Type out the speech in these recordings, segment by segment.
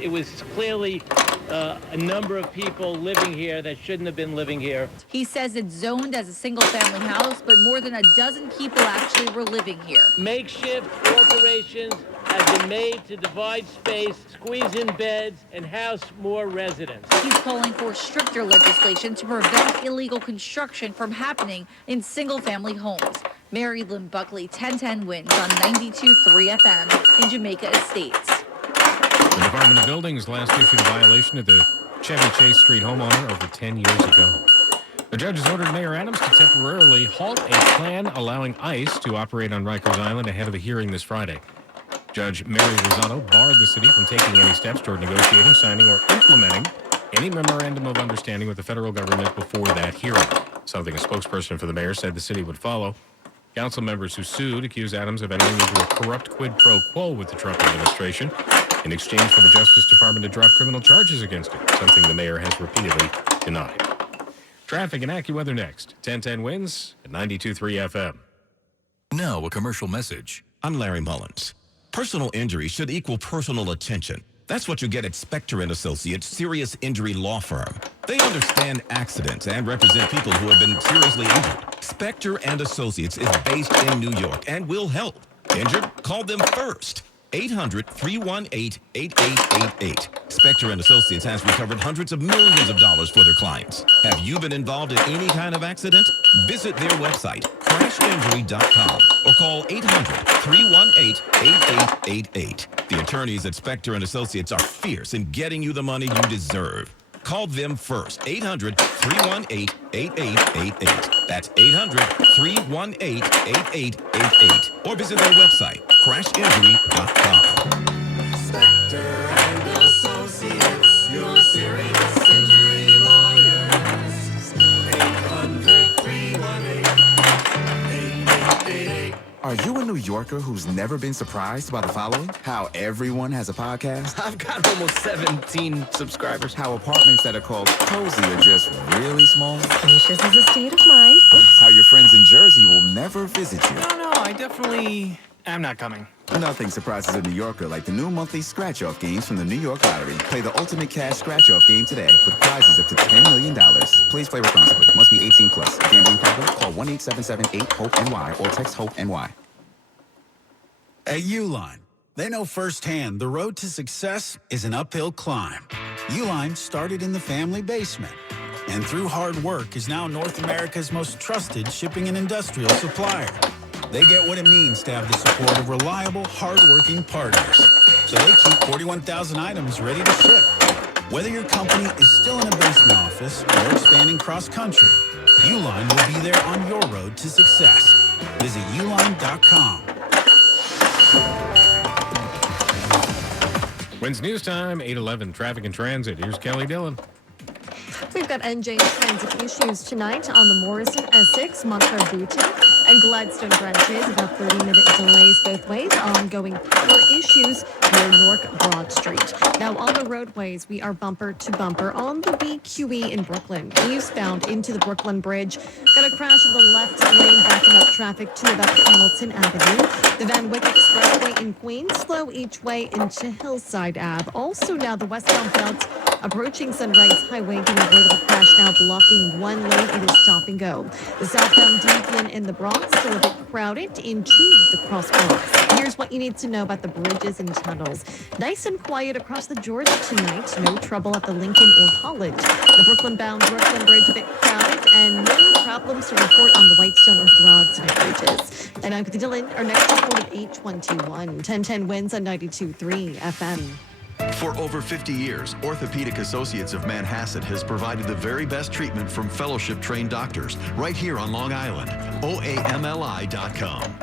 It was clearly a number of people living here that shouldn't have been living here. He says it's zoned as a single-family house, but more than a dozen people actually were living here. Makeshift alterations have been made to divide space, squeeze in beds, and house more residents. He's calling for stricter legislation to prevent illegal construction from happening in single-family homes. Mary Lynn Buckley, 1010 Wins on 92.3 FM in Jamaica Estates. The Department of Buildings last issued a violation of the Chevy Chase Street homeowner over 10 years ago. The judge has ordered Mayor Adams to temporarily halt a plan allowing ICE to operate on Rikers Island ahead of a hearing this Friday. Judge Mary Rosado barred the city from taking any steps toward negotiating, signing, or implementing any memorandum of understanding with the federal government before that hearing, something a spokesperson for the mayor said the city would follow. Council members who sued accused Adams of entering into a corrupt quid pro quo with the Trump administration in exchange for the Justice Department to drop criminal charges against him, something the mayor has repeatedly denied. Traffic and AccuWeather next. 1010 Wins at 92.3 FM. Now a commercial message. I'm Larry Mullins. Personal injury should equal personal attention. That's what you get at Spector & Associates Serious Injury Law Firm. They understand accidents and represent people who have been seriously injured. Spector & Associates is based in New York and will help. Injured? Call them first. 800-318-8888. Spector & Associates has recovered hundreds of millions of dollars for their clients. Have you been involved in any kind of accident? Visit their website, crashinjury.com, or call 800-318-8888. The attorneys at Spector & Associates are fierce in getting you the money you deserve. Call them first, 800-318-8888. That's 800-318-8888. Or visit their website, crashinjury.com. Spector & Associates, your serious injury lawyers. 800-318-8888. Are you a New Yorker who's never been surprised by the following? How everyone has a podcast? I've got almost 17 subscribers. How apartments that are called cozy are just really small? Spacious is a state of mind. Oops. How your friends in Jersey will never visit you? No, I definitely am not coming. Nothing surprises a New Yorker like the new monthly scratch-off games from the New York Lottery. Play the ultimate cash scratch-off game today with prizes up to $10 million. Please play responsibly. Must be 18 plus. Gambling problem? Call 1-877-8-HOPE-NY or text HOPE-NY. At Uline, they know firsthand the road to success is an uphill climb. Uline started in the family basement, and through hard work is now North America's most trusted shipping and industrial supplier. They get what it means to have the support of reliable, hard-working partners. So they keep 41,000 items ready to ship. Whether your company is still in a basement office or expanding cross-country, Uline will be there on your road to success. Visit uline.com. Wins News Time, 8:11, Traffic and Transit. Here's Kelly Dillon. We've got NJ transit issues tonight on the Morrison, Essex, Montclair Booton, and Gladstone branches. About 30-minute delays both ways. Ongoing power issues near Newark Broad Street. Now on the roadways, we are bumper to bumper on the BQE in Brooklyn. Eastbound into the Brooklyn Bridge. Got a crash in the left lane, backing up traffic to about Hamilton Avenue. The Van Wyck Expressway in Queens, slow each way into Hillside Ave. Also now the westbound belt approaching Sunrise Highway, getting rid of a crash now blocking one lane. It is stop and go. The southbound deviant in the Bronx still a bit crowded into the crosswalks. Here's what you need to know about the bridges and tunnels. Nice and quiet across the Georgia tonight. No trouble at the Lincoln or Holland. The Brooklyn-bound Brooklyn Bridge a bit crowded, and no problems to report on the Whitestone or Broadside bridges. And I'm Kathy Dillon. Our next report at 8:21. 1010 Wins on 92.3 FM. For over 50 years, Orthopedic Associates of Manhasset has provided the very best treatment from fellowship-trained doctors right here on Long Island. OAMLI.com.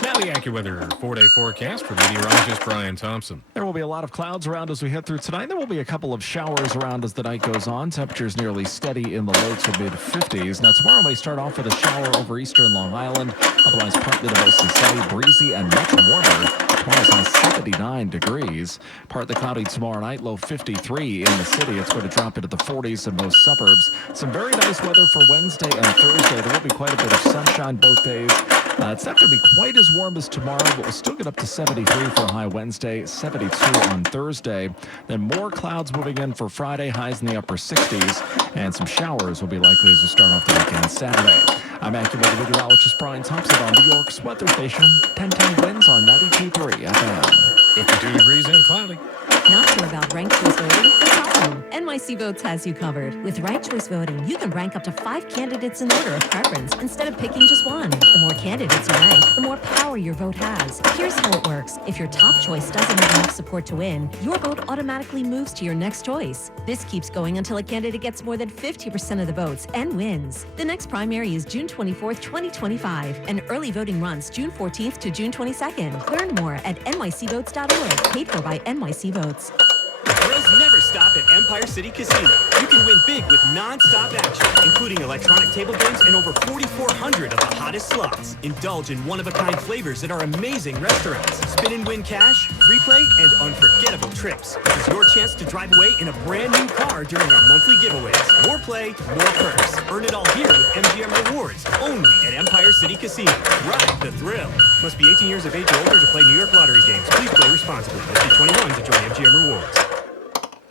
Now the AccuWeather 4-day forecast for meteorologist Brian Thompson. There will be a lot of clouds around as we head through tonight. There will be a couple of showers around as the night goes on. Temperatures nearly steady in the low to mid-50s. Now tomorrow may start off with a shower over eastern Long Island. Otherwise partly to mostly sunny, breezy, and much warmer. Tomorrow's high 79 degrees. Partly cloudy tomorrow night, low 53 in the city. It's going to drop into the 40s in most suburbs. Some very nice weather for Wednesday and Thursday. There will be quite a bit of sunshine both days. It's not going to be quite as warm as tomorrow, but we'll still get up to 73 for a high Wednesday, 72 on Thursday. Then more clouds moving in for Friday, highs in the upper 60s, and some showers will be likely as we start off the weekend Saturday. I'm AccuWeather meteorologist Brian Thompson on New York's weather station. 1010 winds on 92.3 FM. 52 degrees and cloudy. Not sure about ranked choice voting? No problem. NYC Votes has you covered. With ranked choice voting, you can rank up to 5 candidates in order of preference instead of picking just one. The more candidates you rank, the more power your vote has. Here's how it works. If your top choice doesn't have enough support to win, your vote automatically moves to your next choice. This keeps going until a candidate gets more than 50% of the votes and wins. The next primary is June 24th, 2025, and early voting runs June 14th to June 22nd. Learn more at nycvotes.org, paid for by NYC Votes. Thrills never stop at Empire City Casino. You can win big with non-stop action, including electronic table games and over 4,400 of the hottest slots. Indulge in one-of-a-kind flavors at our amazing restaurants. Spin and win cash, free play, and unforgettable trips. This is your chance to drive away in a brand new car during our monthly giveaways. More play, more perks. Earn it all here with MGM Rewards, only at Empire City Casino. Ride the thrill. Must be 18 years of age or older to play New York Lottery games. Please play responsibly. Must be 21 to join MGM Rewards.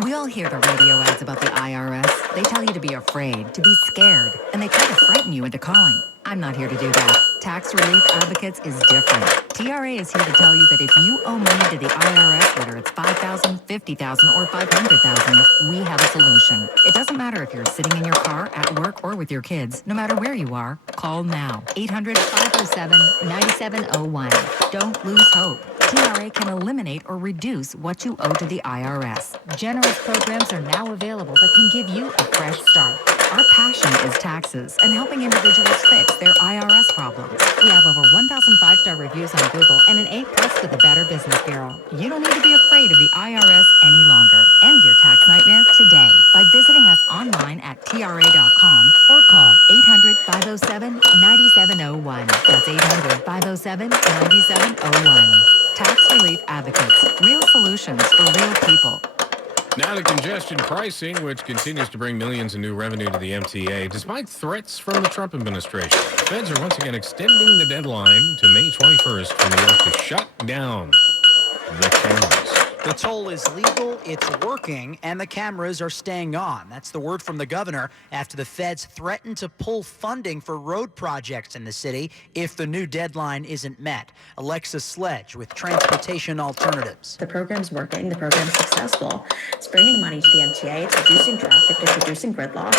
We all hear the radio ads about the IRS. They tell you to be afraid, to be scared, and they try to frighten you into calling. I'm not here to do that. Tax Relief Advocates is different. TRA is here to tell you that if you owe money to the IRS, whether it's $5,000, $50,000, or $500,000, we have a solution. It doesn't matter if you're sitting in your car, at work, or with your kids. No matter where you are, call now. 800-507-9701. Don't lose hope. TRA can eliminate or reduce what you owe to the IRS. Generous programs are now available that can give you a fresh start. Our passion is taxes and helping individuals fix their IRS problems. We have over 1,000 5-star reviews on Google and an A+ with the Better Business Bureau. You don't need to be afraid of the IRS any longer. End your tax nightmare today by visiting us online at TRA.com or call 800-507-9701. That's 800-507-9701. Tax Relief Advocates. Real solutions for real people. Now to congestion pricing, which continues to bring millions in new revenue to the MTA, despite threats from the Trump administration. Feds are once again extending the deadline to May 21st for New York to shut down the cameras. The toll is legal, it's working, and the cameras are staying on. That's the word from the governor after the feds threatened to pull funding for road projects in the city if the new deadline isn't met. Alexis Sledge with Transportation Alternatives. The program's working, the program's successful. It's bringing money to the MTA, it's reducing traffic, it's reducing gridlock.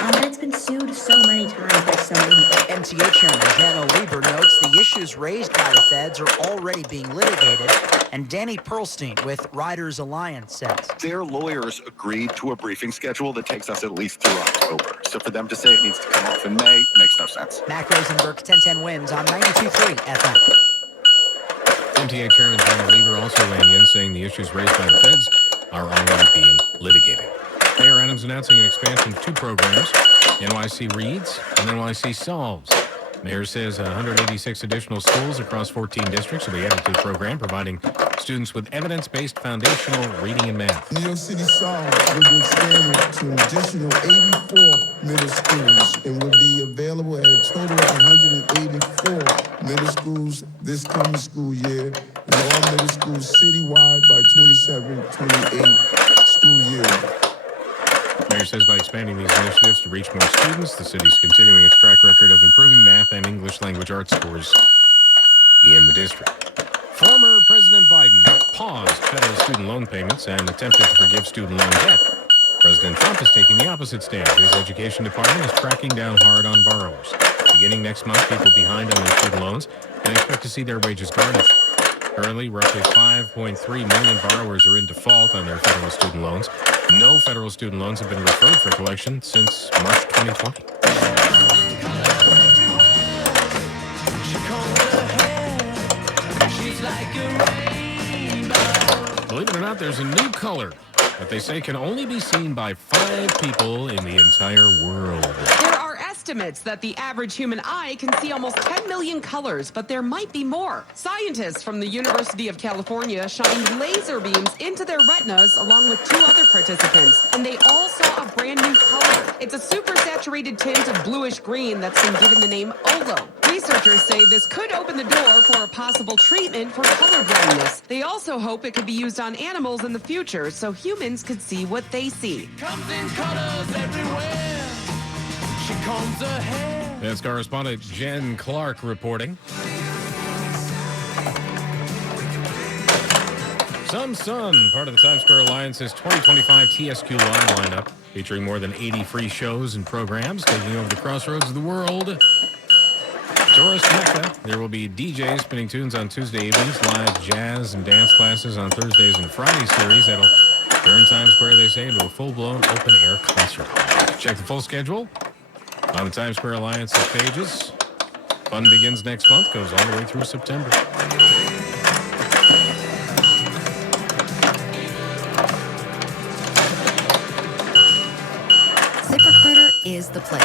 And it's been sued so many times by so many people. MTA Chairman Jan Lieber notes the issues raised by the feds are already being litigated. And Danny Perlstein with Riders Alliance says their lawyers agreed to a briefing schedule that takes us at least through October. So for them to say it needs to come off in May makes no sense. Mac Rosenberg, 1010 wins on 92.3 FM. MTA Chairman Jan Lieber also weighing in, saying the issues raised by the feds are already being litigated. Mayor Adams announcing an expansion of 2 programs, NYC Reads and NYC Solves. Mayor says 186 additional schools across 14 districts will be added to the program, providing students with evidence-based foundational reading and math. New York City Solves will be expanded to an additional 84 middle schools and will be available at a total of 184 middle schools this coming school year, and all middle schools citywide by 27-28 school year. Mayor says by expanding these initiatives to reach more students, the city's continuing its track record of improving math and English language arts scores in the district. Former President Biden paused federal student loan payments and attempted to forgive student loan debt. President Trump is taking the opposite stand. His education department is cracking down hard on borrowers. Beginning next month, people behind on their student loans can expect to see their wages garnished. Currently, roughly 5.3 million borrowers are in default on their federal student loans. No federal student loans have been referred for collection since March 2020. Believe it or not, there's a new color that they say can only be seen by 5 people in the entire world. There are estimates estimates that the average human eye can see almost 10 million colors, but there might be more. Scientists from the University of California shined laser beams into their retinas along with 2 other participants, and they all saw a brand new color. It's a supersaturated tint of bluish green that's been given the name Olo. Researchers say this could open the door for a possible treatment for color blindness. They also hope it could be used on animals in the future so humans could see what they see. Comes in colors everywhere. She combs her hair. That's correspondent Jen Clark reporting. Some Sun, part of the Times Square Alliance's 2025 TSQ Live lineup, featuring more than 80 free shows and programs taking over the crossroads of the world. Tourist Mecca, there will be DJs spinning tunes on Tuesday evenings, live jazz and dance classes on Thursdays and Friday series that'll turn Times Square, they say, into a full-blown open-air concert hall. Check the full schedule on the Times Square Alliance's pages. Fun begins next month, goes all the way through September. ZipRecruiter is the place.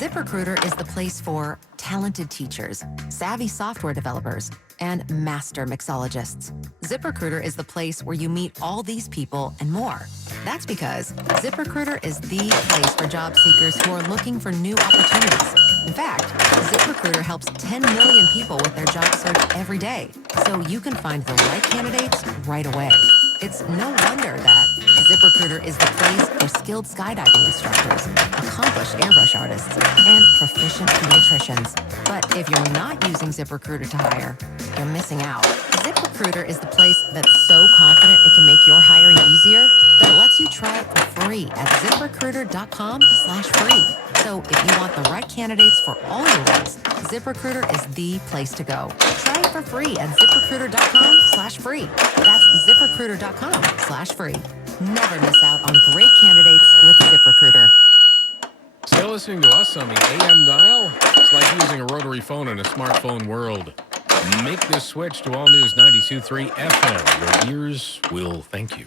ZipRecruiter is the place for talented teachers, savvy software developers, and master mixologists. ZipRecruiter is the place where you meet all these people and more. That's because ZipRecruiter is the place for job seekers who are looking for new opportunities. In fact, ZipRecruiter helps 10 million people with their job search every day, so you can find the right candidates right away. It's no wonder that ZipRecruiter is the place for skilled skydiving instructors, accomplished airbrush artists, and proficient pediatricians. But if you're not using ZipRecruiter to hire, you're missing out. ZipRecruiter is the place that's so confident it can make your hiring easier that it lets you try it for free at ZipRecruiter.com/free. So if you want the right candidates for all your roles, ZipRecruiter is the place to go. Try it for free at ZipRecruiter.com/free. That's ZipRecruiter.com/free. Never miss out on great candidates with ZipRecruiter. Still listening to us on the AM dial? It's like using a rotary phone in a smartphone world. Make this switch to All News 92.3 FM. Your ears will thank you.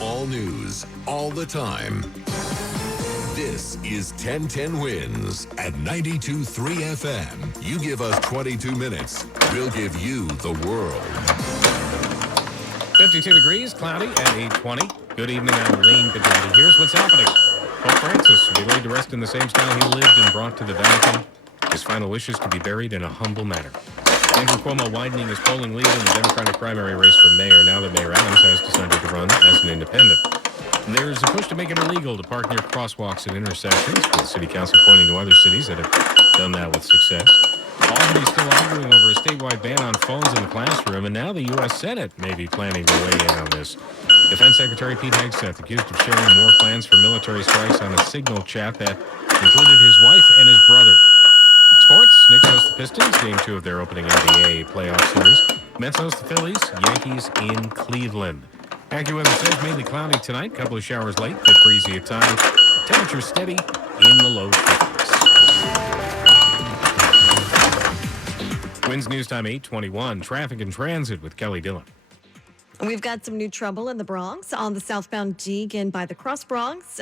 All news, all the time. This is 1010 Wins at 92.3 FM. You give us 22 minutes, we'll give you the world. 52 degrees, cloudy at 8:20. Good evening, I'm Lane Pedrotti. Here's what's happening. Pope Francis will be laid to rest in the same style he lived and brought to the Vatican. His final wish is to be buried in a humble manner. Andrew Cuomo widening his polling lead in the Democratic primary race for mayor now that Mayor Adams has decided to run as an independent. There's a push to make it illegal to park near crosswalks and intersections, with the city council pointing to other cities that have done that with success. Albany's still arguing over a statewide ban on phones in the classroom, and now the U.S. Senate may be planning to weigh in on this. Defense Secretary Pete Hegseth accused of sharing more plans for military strikes on a Signal chat that included his wife and his brother. Sports, Knicks host the Pistons, Game 2 of their opening NBA playoff series. Mets host the Phillies, Yankees in Cleveland. AccuWeather says mainly cloudy tonight, couple of showers late, bit breezy at times. Temperature steady in the low 50s. Winds News Time 8:21. Traffic and transit with Kelly Dillon. We've got some new trouble in the Bronx on the southbound Deegan by the Cross Bronx.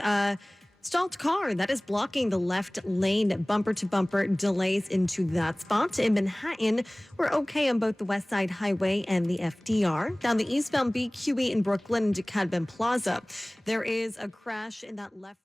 Stalled car that is blocking the left lane, bumper-to-bumper delays into that spot. In Manhattan, we're okay on both the West Side Highway and the FDR. Down the eastbound BQE in Brooklyn and DeKalb Plaza, there is a crash in that left